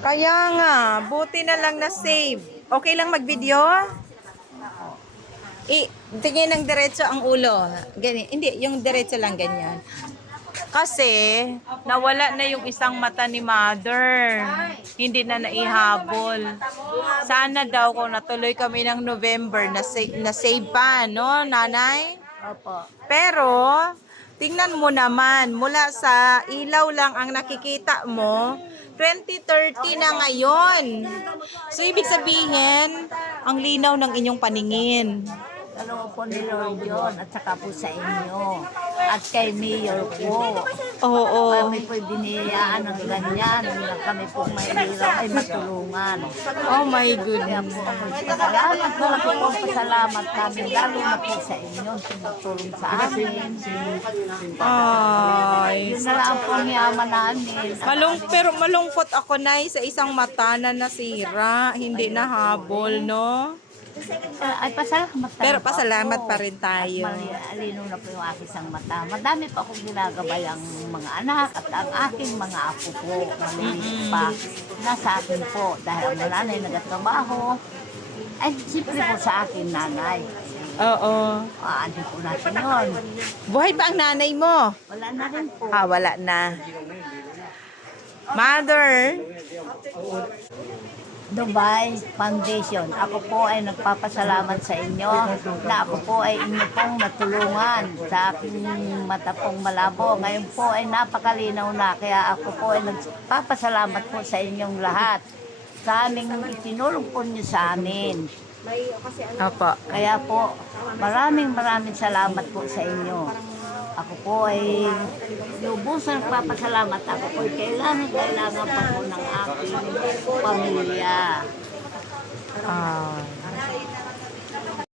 Kaya nga, buti na lang na save. Okay lang mag-video? Tingin ng diretso ang ulo. Ganyan. Hindi, yung diretso lang ganyan. Kasi, nawala na yung isang mata ni mother. Hindi na naihabol. Sana daw kung natuloy kami ng November, na save pa, no, nanay? Opo. Pero, tingnan mo naman, mula sa ilaw lang ang nakikita mo, 2030 na ngayon. So, ibig sabihin, ang linaw ng inyong paningin. Dalawa po ni Lord yun at saka po sa inyo. At kay Mayor po. Oo. Kami po biniyaan ng ganyan. Na kami po may hirap ay matulungan. Oh my Kaya goodness. po ako pasalamat. Malaki po ang pasalamat namin. Lalo na po sa inyo. Tumutulong sa amin. Ay. Yun na lang po ang yaman namin. Pero malungkot ako na sa isang mata na nasira. Hindi nahabol, no? Ay, pasalamat pa Pero rin po pasalamat ako. pa rin tayo. At malinaw na po yung aking isang mata. Madami pa akong ginagabay ang mga anak at ang aking mga apo po. Maliliit pa. Nasa akin po. Dahil ang nanay nagtatrabaho. Ay, siyempre po sa akin nanay. Oo. Hindi po natin yun. Buhay pa ang nanay mo? Wala na rin po. Wala na. Mother, Dubai Foundation. Ako po ay nagpapasalamat sa inyo na ako po ay inyo pong natulungan sa aking mata pong malabo. Ngayon po ay napakalinaw na kaya ako po ay nagpapasalamat po sa inyong lahat sa aming itinulong po niyo sa amin. opo. Kaya po maraming salamat po sa inyo. Ako po ay lubusang nagpapasalamat. Ako po ay kailangan pa po ng aking pamilya.